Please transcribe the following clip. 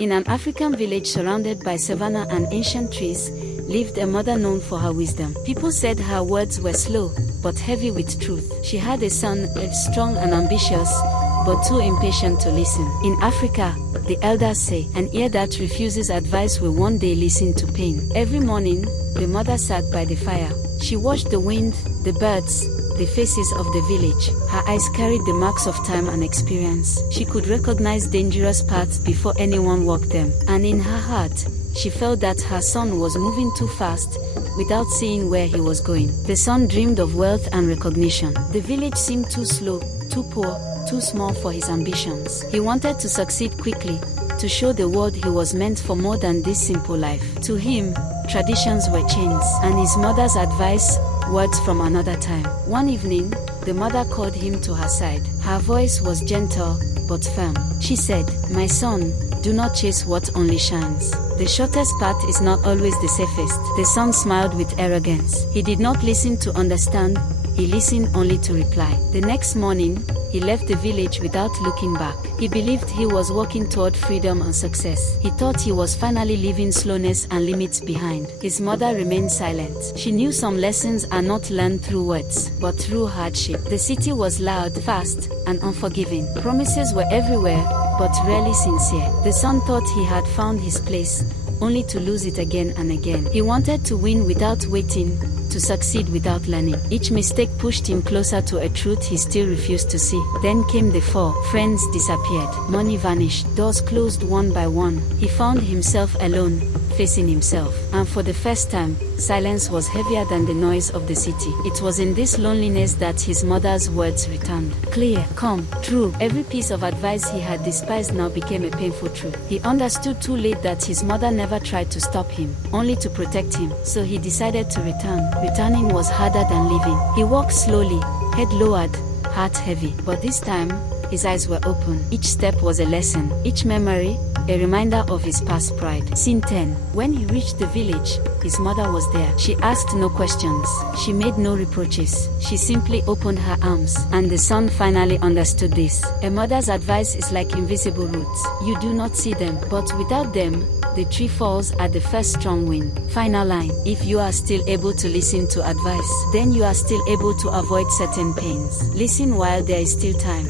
In an African village surrounded by savanna and ancient trees, lived a mother known for her wisdom. People said her words were slow, but heavy with truth. She had a son, strong and ambitious, but too impatient to listen. In Africa, the elders say, an ear that refuses advice will one day listen to pain. Every morning, the mother sat by the fire. She watched the wind, the birds, the faces of the village. Her eyes carried the marks of time and experience. She could recognize dangerous paths before anyone walked them. And in her heart, she felt that her son was moving too fast, without seeing where he was going. The son dreamed of wealth and recognition. The village seemed too slow, too poor, too small for his ambitions. He wanted to succeed quickly, to show the world he was meant for more than this simple life. To him, traditions were chains, and his mother's advice, words from another time. One evening, the mother called him to her side. Her voice was gentle, but firm. She said, "My son, do not chase what only shines. The shortest path is not always the safest." The son smiled with arrogance. He did not listen to understand, he listened only to reply. The next morning, he left the village without looking back. He believed he was walking toward freedom and success. He thought he was finally leaving slowness and limits behind. His mother remained silent. She knew some lessons are not learned through words, but through hardship. The city was loud, fast, and unforgiving. Promises were everywhere, but rarely sincere. The son thought he had found his place, only to lose it again and again. He wanted to win without waiting, to succeed without learning. Each mistake pushed him closer to a truth he still refused to see. Then came the fall. Friends disappeared. Money vanished. Doors closed one by one. He found himself alone, facing himself. And for the first time, silence was heavier than the noise of the city. It was in this loneliness that his mother's words returned. Clear, calm, true. Every piece of advice he had despised now became a painful truth. He understood too late that his mother never tried to stop him, only to protect him. So he decided to return. Returning was harder than leaving. He walked slowly, head lowered, heart heavy. But this time, his eyes were open. Each step was a lesson. Each memory, a reminder of his past pride. Scene 10. When he reached the village, his mother was there. She asked no questions. She made no reproaches. She simply opened her arms. And the son finally understood this. A mother's advice is like invisible roots. You do not see them, but without them, the tree falls at the first strong wind. Final line. If you are still able to listen to advice, then you are still able to avoid certain pains. Listen while there is still time.